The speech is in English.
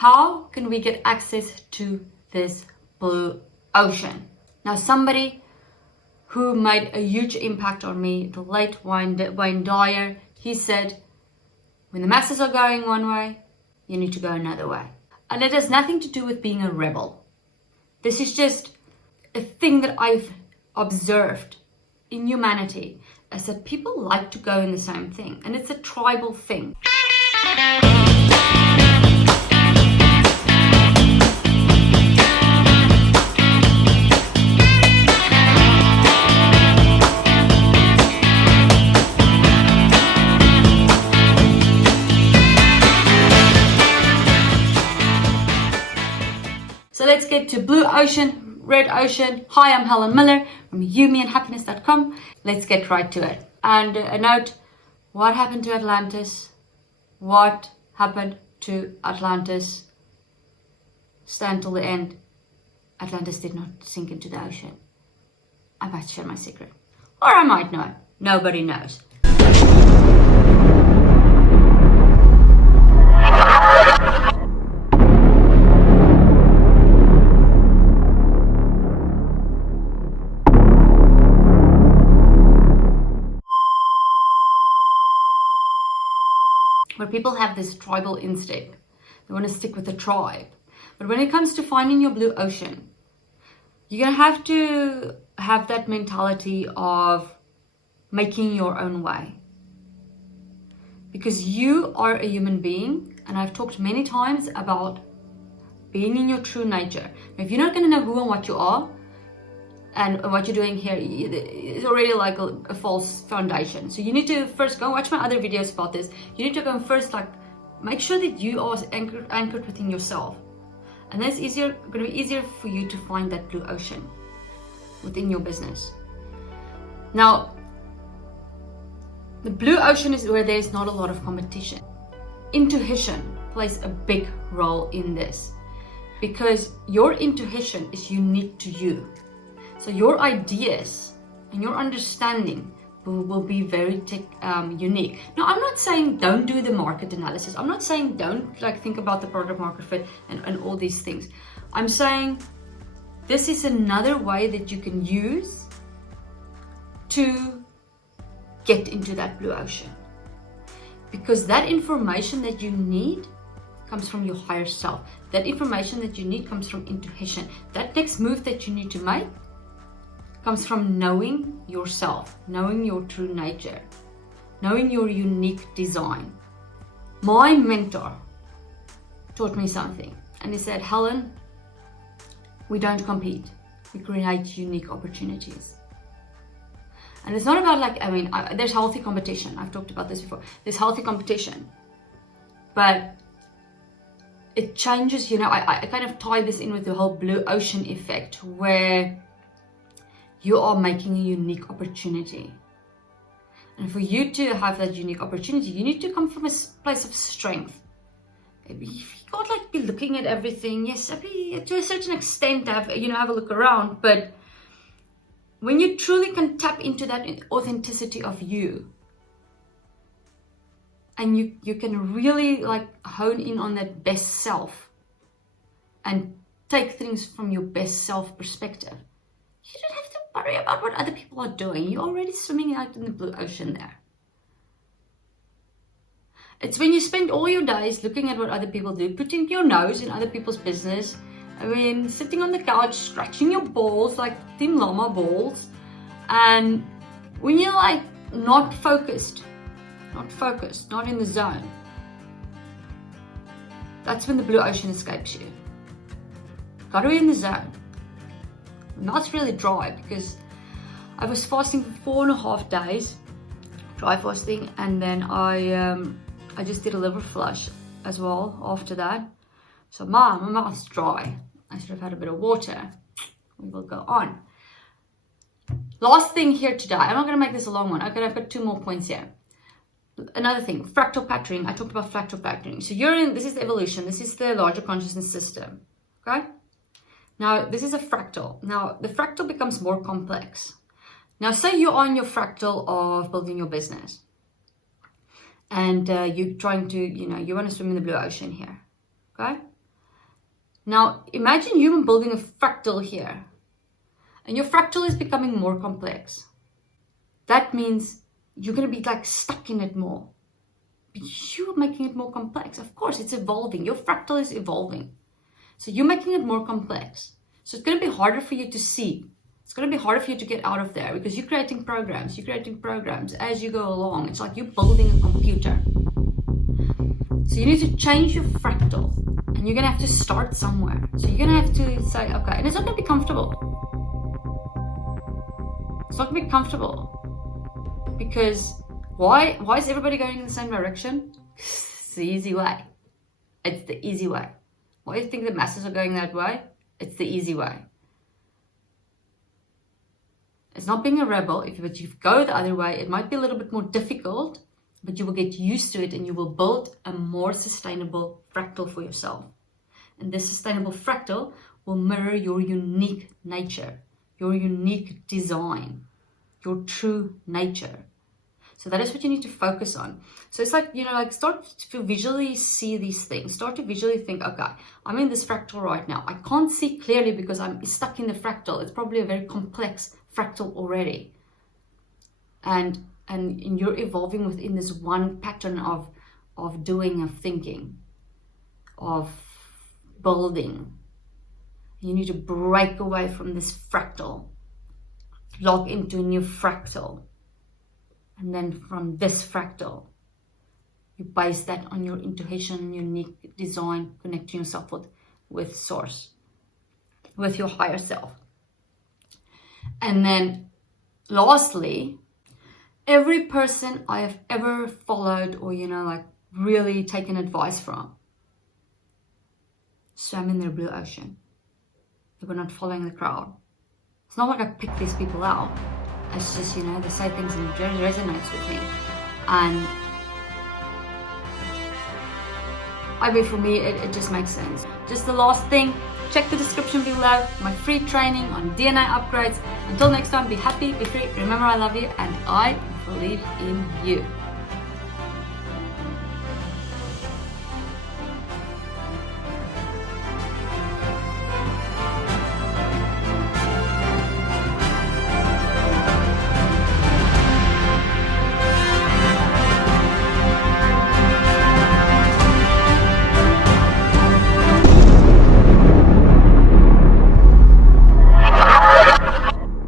how can we get access to this blue ocean? Now, somebody who made a huge impact on me, the late Wayne Dyer, he said, when the masses are going one way, you need to go another way. And it has nothing to do with being a rebel. This is just a thing that I've observed in humanity, is that people like to go in the same thing, and it's a tribal thing. So let's get to blue ocean, red ocean. Hi, I'm Helen Müller from youmeandhappiness.com. Let's get right to it. And a note, what happened to Atlantis? What happened to Atlantis? Stand till the end. Atlantis did not sink into the ocean. I might share my secret. Or I might not. Nobody knows. Where people have this tribal instinct. They want to stick with the tribe. But when it comes to finding your blue ocean, you're going to have that mentality of making your own way. Because you are a human being, and I've talked many times about being in your true nature. If you're not going to know who and what you are, and what you're doing here, it's already like a false foundation. So you need to first go watch my other videos about this. You need to go and first make sure that you are anchored within yourself. And that's going to be easier for you to find that blue ocean within your business. Now, the blue ocean is where there's not a lot of competition. Intuition plays a big role in this because your intuition is unique to you. So your ideas and your understanding will be very unique. Now, I'm not saying don't do the market analysis. I'm not saying don't think about the product market fit and all these things. I'm saying this is another way that you can use to get into that blue ocean. Because that information that you need comes from your higher self. That information that you need comes from intuition. That next move that you need to make comes from knowing yourself, knowing your true nature, knowing your unique design. My mentor taught me something, and he said, Helen, we don't compete, we create unique opportunities. And it's not about there's healthy competition. I've talked about this before. There's healthy competition, but it changes, I kind of tie this in with the whole blue ocean effect, where you are making a unique opportunity. And for you to have that unique opportunity, you need to come from a place of strength. You can't be looking at everything. Yes, to a certain extent, have a look around. But when you truly can tap into that authenticity of you, and you can really hone in on that best self and take things from your best self perspective, you don't have to worry about what other people are doing. You're already swimming out in the blue ocean there. It's when you spend all your days looking at what other people do, putting your nose in other people's business, sitting on the couch, scratching your balls like teamllamaballs, and when you're not focused, not in the zone, that's when the blue ocean escapes you. Gotta be in the zone. Mouth's really dry because I was fasting for 4.5 days, dry fasting, and then I just did a liver flush as well after that. So my mouth's dry. I should have had a bit of water. We will go on. Last thing here today. I'm not going to make this a long one. Okay, I've got 2 more points here. Another thing, fractal patterning. I talked about fractal patterning. So this is the evolution. This is the larger consciousness system. Okay? Now, this is a fractal. Now, the fractal becomes more complex. Now, say you're on your fractal of building your business. And you're trying to, you want to swim in the blue ocean here. Okay? Now, imagine you building a fractal here, and your fractal is becoming more complex. That means you're going to be like stuck in it more. But you're making it more complex. Of course, it's evolving. Your fractal is evolving. So you're making it more complex. So it's going to be harder for you to see. It's going to be harder for you to get out of there because you're creating programs. You're creating programs as you go along. It's like you're building a computer. So you need to change your fractal. And you're going to have to start somewhere. So you're going to have to say, okay, and it's not going to be comfortable. It's not going to be comfortable. Because why is everybody going in the same direction? It's the easy way. It's the easy way. Why do you think the masses are going that way? It's the easy way. It's not being a rebel. If you go the other way, it might be a little bit more difficult, but you will get used to it and you will build a more sustainable fractal for yourself. And this sustainable fractal will mirror your unique nature, your unique design, your true nature. So that is what you need to focus on. So it's like, start to visually see these things. Start to visually think, okay, I'm in this fractal right now. I can't see clearly because I'm stuck in the fractal. It's probably a very complex fractal already. And you're evolving within this one pattern of doing, of thinking, of building. You need to break away from this fractal, log into a new fractal. And then from this fractal, you base that on your intuition, unique design, connecting yourself with source, with your higher self. And then lastly, every person I have ever followed or, really taken advice from swam in the blue ocean. They were not following the crowd. It's not like I picked these people out. It's just, they say things and it resonates with me. And for me, it just makes sense. Just the last thing, check the description below, my free training on DNA upgrades. Until next time, be happy, be free. Remember, I love you and I believe in you.